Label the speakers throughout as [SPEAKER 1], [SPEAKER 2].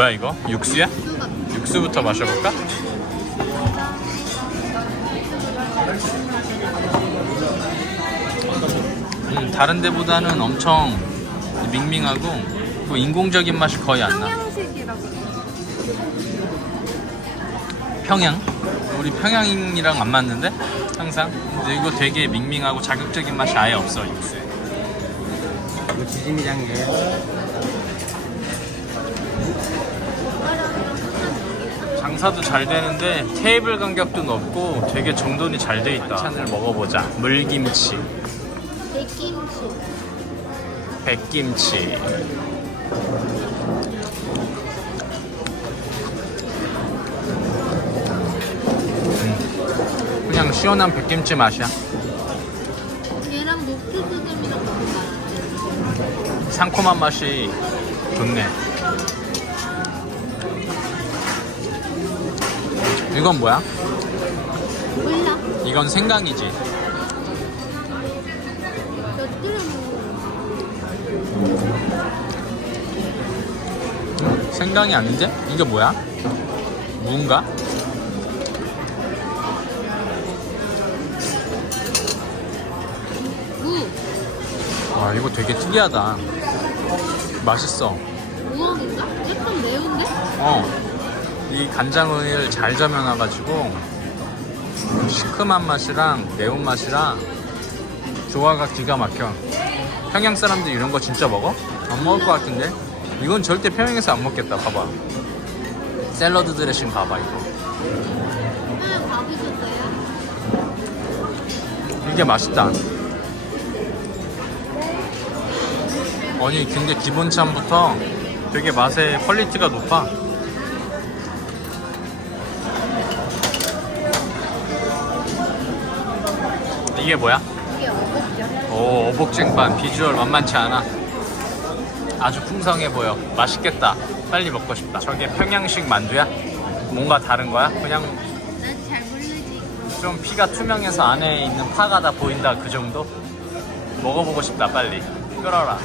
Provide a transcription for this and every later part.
[SPEAKER 1] 뭐야 이거? 육수야? 육수부터 마셔볼까? 음, 다른 데보다는 엄청 밍밍하고 뭐 인공적인 맛이 거의 안 나.
[SPEAKER 2] 평양식이라고.
[SPEAKER 1] 평양? 우리 평양이랑 안 맞는데? 항상? 근데 이거 되게 밍밍하고 자극적인 맛이 아예 없어 육수에.
[SPEAKER 3] 이거 지짐이장이
[SPEAKER 1] 장사도 잘 되는데 테이블 간격도 높고 되게 정돈이 잘 돼 있다. 찬을 먹어보자. 물김치,
[SPEAKER 2] 백김치.
[SPEAKER 1] 백김치. 음, 그냥 시원한 백김치 맛이야.
[SPEAKER 2] 얘랑 녹두스름이랑 먹어봐.
[SPEAKER 1] 상콤한 맛이 좋네. 이건 뭐야?
[SPEAKER 2] 몰라.
[SPEAKER 1] 이건 생강이지.
[SPEAKER 2] 몇.
[SPEAKER 1] 음, 생강이 아닌데? 이게 뭐야? 무인가?
[SPEAKER 2] 무.
[SPEAKER 1] 와 이거 되게 특이하다. 맛있어.
[SPEAKER 2] 우엉인가? 약간 매운데?
[SPEAKER 1] 어. 이 간장을 잘 저면와가지고 시큼한 맛이랑 매운 맛이랑 조화가 기가 막혀. 평양 사람들 이런 거 진짜 먹어? 안 먹을 것 같은데? 이건 절대 평양에서 안 먹겠다. 봐봐. 샐러드 드레싱 봐봐 이거. 이게 맛있다. 아니 근데 기본참부터 되게 맛의 퀄리티가 높아. 이게 뭐야?
[SPEAKER 2] 이게 어묵죠.
[SPEAKER 1] 오 어복쟁반 비주얼 만만치 않아. 아주 풍성해 보여. 맛있겠다. 빨리 먹고 싶다. 저게 평양식 만두야? 뭔가 다른 거야? 그냥
[SPEAKER 2] 난 잘 모르지.
[SPEAKER 1] 좀 피가 투명해서 안에 있는 파가 다 보인다 그 정도? 먹어보고 싶다 빨리 끌어라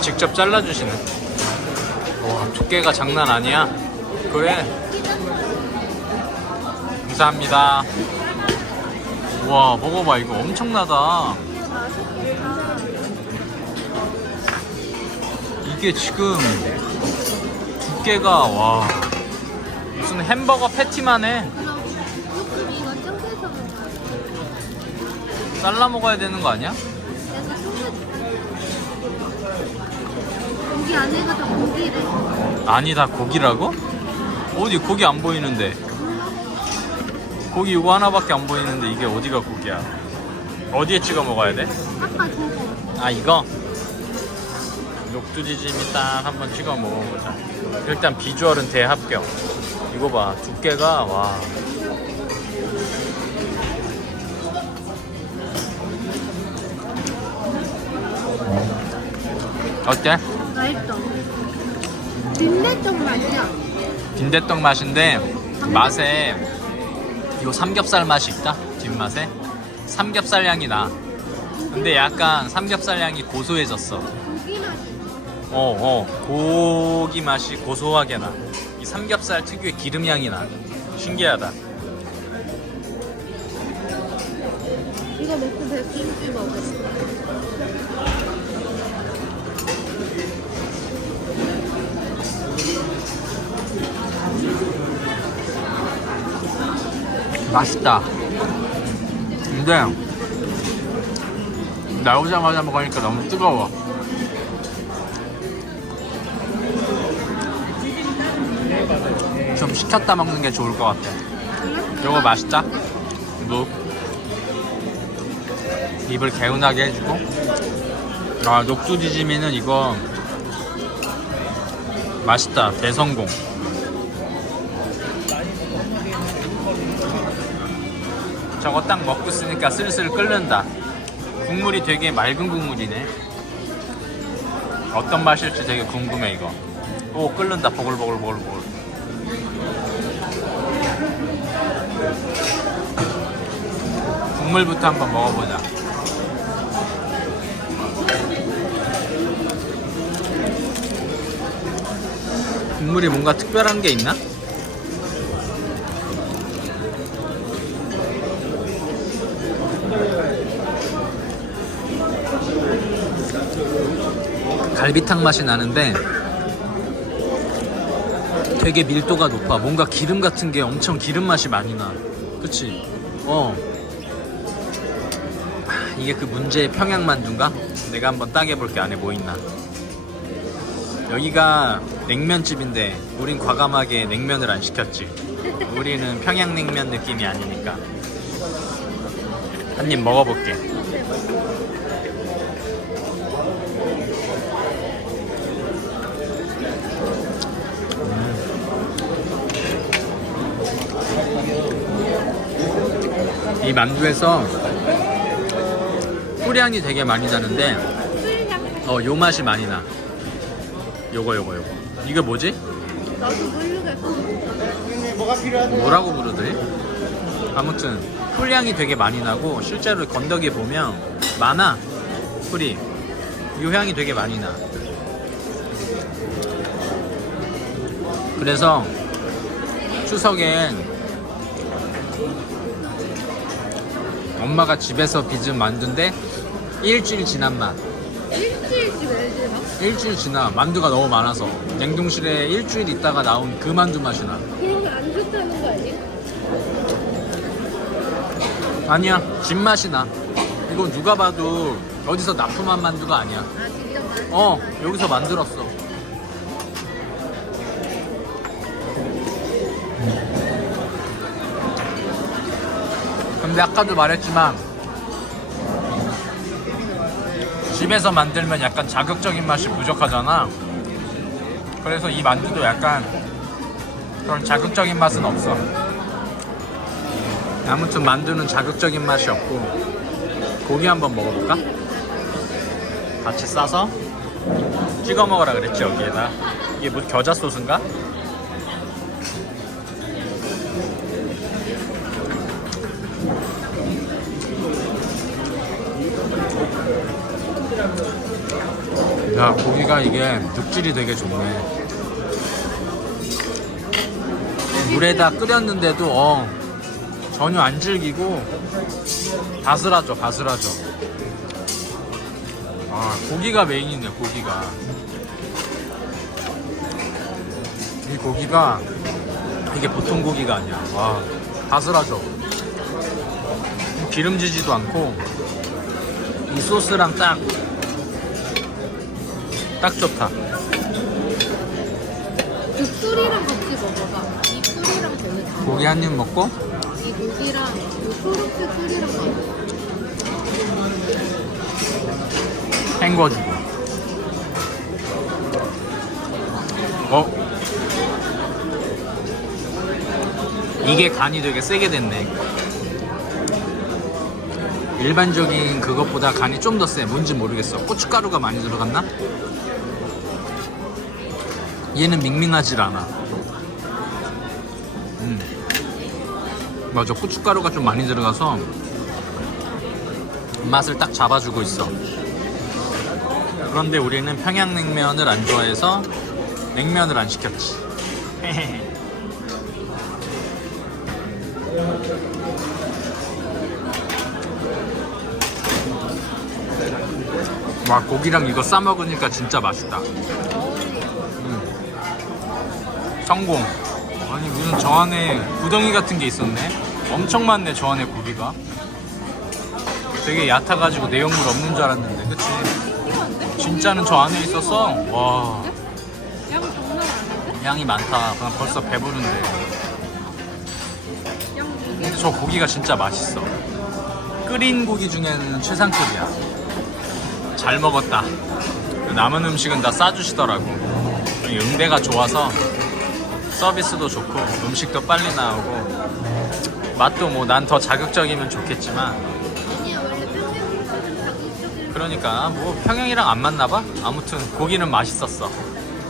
[SPEAKER 1] 직접 잘라주시네 와 두께가 장난 아니야 그래 감사합니다 와 먹어봐 이거 엄청나다
[SPEAKER 2] 이게
[SPEAKER 1] 지금 두께가 와 무슨 햄버거 패티만 해 잘라 먹어야 되는 거 아니야?
[SPEAKER 2] 고기 안에가 다 고기래.
[SPEAKER 1] 아니 다 고기라고? 어디 고기 안 보이는데 고기 이거 하나밖에 안 보이는데 이게 어디가 고기야 어디에 찍어 먹어야 돼?
[SPEAKER 2] 아까 저거.
[SPEAKER 1] 아 이거? 녹두지짐이 딱 한번 찍어 먹어보자 일단 비주얼은 대합격 이거 봐 두께가 와 어때?
[SPEAKER 2] 맛있어. 빈대떡 맛이야.
[SPEAKER 1] 빈대떡 맛인데 맛에 요 삼겹살 맛이 있다? 뒷맛에? 삼겹살 향이 나. 근데 약간 삼겹살 향이 고소해졌어. 어 어. 고기 맛이 고소하게 나이 삼겹살 특유의 기름 향이 나. 신기하다.
[SPEAKER 2] 이거 먹고 백김치 먹었어.
[SPEAKER 1] 맛있다. 근데 나오자마자 먹으니까 너무 뜨거워. 좀 식혔다 먹는 게 좋을 것 같아. 이거 맛있다. 무 입을 개운하게 해주고. 아 녹두지짐이는 이거 맛있다. 대성공 저거 딱 먹고 쓰니까 슬슬 끓는다. 국물이 되게 맑은 국물이네. 어떤 맛일지 되게 궁금해 이거. 오 끓는다. 보글보글보글보글. 국물부터 한번 먹어보자. 국물이 뭔가 특별한 게 있나? 갈비탕 맛이 나는데 되게 밀도가 높아. 뭔가 기름 같은 게 엄청 기름 맛이 많이 나. 그치? 어. 아, 이게 그 문제의 평양만두인가? 내가 한번 따개볼게 안에 뭐 있나. 여기가 냉면집인데 우린 과감하게 냉면을 안 시켰지. 우리는 평양냉면 느낌이 아니니까. 한 입 먹어볼게. 이 만두에서 뿌리향이 되게 많이 나는데. 어 요 맛이 많이 나 요거 요거 요거 이게 뭐지?
[SPEAKER 2] 나도 모르겠어.
[SPEAKER 1] 뭐라고 부르더니? 아무튼 풀향이 되게 많이 나고 실제로 건더기 보면 많아 풀이 요 향이 되게 많이 나 그래서 추석엔 엄마가 집에서 빚은 만두인데 일주일 지난 맛
[SPEAKER 2] 일주일치 왜 지나?
[SPEAKER 1] 일주일 지나 만두가 너무 많아서 냉동실에 일주일 있다가 나온 그 만두 맛이 나
[SPEAKER 2] 그러면 안 좋다는 거 아니야?
[SPEAKER 1] 아니야 집 맛이 나 이건 누가 봐도 어디서 납품한 만두가 아니야
[SPEAKER 2] 아 진짜 맛.
[SPEAKER 1] 어 여기서 만들었어 근데 아까도 말했지만 집에서 만들면 약간 자극적인 맛이 부족하잖아 그래서 이 만두도 약간 그런 자극적인 맛은 없어 아무튼 만두는 자극적인 맛이 없고 고기 한번 먹어볼까? 같이 싸서 찍어 먹으라 그랬지 여기에다 이게 뭐 겨자 소스인가? 야 고기가 이게 득질이 되게 좋네. 물에다 끓였는데도 어 전혀 안 질기고 바스라져 바스라져. 아 고기가 메인이네 고기가. 이 고기가 이게 보통 고기가 아니야. 와 바스라져. 기름지지도 않고 이 소스랑 딱 딱 좋다
[SPEAKER 2] 그 술이랑 같이 먹어봐. 이 술이랑 되게 잘.
[SPEAKER 1] 고기 한 입 먹고
[SPEAKER 2] 이 고기랑 이 초록색 술이랑 먹어.
[SPEAKER 1] 헹궈주고 어? 이게 간이 되게 세게 됐네 일반적인 그것보다 간이 좀 더 세 뭔지 모르겠어 고춧가루가 많이 들어갔나? 얘는 밍밍하질 않아 음. 맞아 고춧가루가 좀 많이 들어가서 맛을 딱 잡아주고 있어 그런데 우리는 평양냉면을 안 좋아해서 냉면을 안 시켰지. 와 고기랑 이거 싸 먹으니까 진짜 맛있다. 음. 성공. 아니 무슨 저 안에 구덩이 같은 게 있었네. 엄청 많네 저 안에 고기가. 되게 얕아가지고 내용물 없는 줄 알았는데, 그치? 진짜는 저 안에 있었어. 와,
[SPEAKER 2] 양 장난 아닌데?
[SPEAKER 1] 양이 많다. 그냥 벌써 배부른데. 근데 저 고기가 진짜 맛있어. 끓인 고기 중에는 최상급이야. 잘 먹었다. 남은 음식은 다 싸주시더라고. 이 응대가 좋아서 서비스도 좋고 음식도 빨리 나오고 맛도 뭐 난 더 자극적이면 좋겠지만 그러니까 뭐 평양이랑 안 맞나 봐. 아무튼 고기는 맛있었어.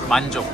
[SPEAKER 1] 만족.